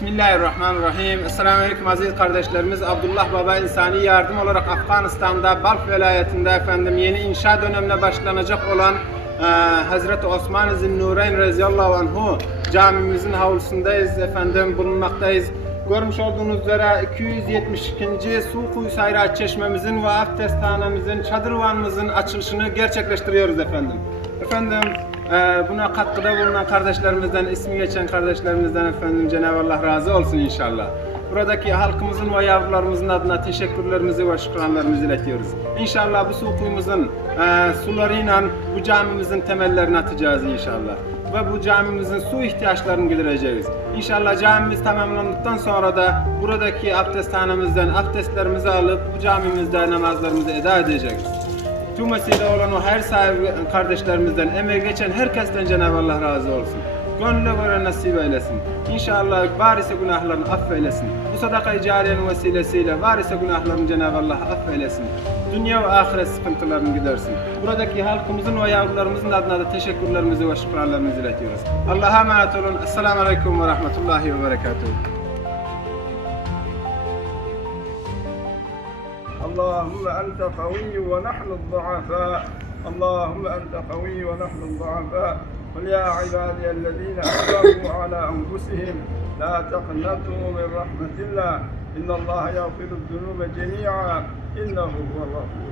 Bismillahirrahmanirrahim. Esselamu Aleyküm aziz kardeşlerimiz. Abdullah Baba İnsani Yardım olarak Afganistan'da Balk velayetinde efendim yeni inşa dönemine başlanacak olan e, Hazreti Osman Zinnureyn Reziyallahu Anhu camimizin havlusundayız efendim bulunmaktayız. Görmüş olduğunuz üzere 272. Su Kuyu Çeşmemizin ve abdesthanemizin, çadırvanımızın açılışını gerçekleştiriyoruz efendim. Efendim buna katkıda bulunan kardeşlerimizden, ismi geçen kardeşlerimizden efendim Cenab-ı Allah razı olsun inşallah. Buradaki halkımızın ve yavrularımızın adına teşekkürlerimizi ve şükranlarımızı iletiyoruz. İnşallah bu su kuyumuzun e, sularıyla bu camimizin temellerini atacağız inşallah. Ve bu camimizin su ihtiyaçlarını gidereceğiz. İnşallah camimiz tamamlandıktan sonra da buradaki abdesthanemizden abdestlerimizi alıp bu camimizde namazlarımızı eda edeceğiz. Tüm vesile olan o her sahibi kardeşlerimizden, emeği geçen herkesten Cenab-ı Allah razı olsun. Gönlüne göre nasip eylesin. İnşallah varise günahlarını affeylesin. Bu sadaka-i cariyenin vesilesiyle varise günahlarını Cenab-ı Allah affeylesin. Dünya ve ahiret sıkıntılarını gidersin. Buradaki halkımızın ve yavrularımızın adına da teşekkürlerimizi ve şükranlarımızı iletiyoruz. Allah'a emanet olun. Esselamu Aleyküm ve Rahmetullahi ve Berekatuhu. اللهم أنت قوي ونحن الضعفاء. اللهم أنت قوي ونحن الضعفاء. قل يا عبادي الذين أسرفوا على أنفسهم لا تقنطوا من رحمة الله. إن الله يغفر الذنوب جميعا. إنه هو الغفور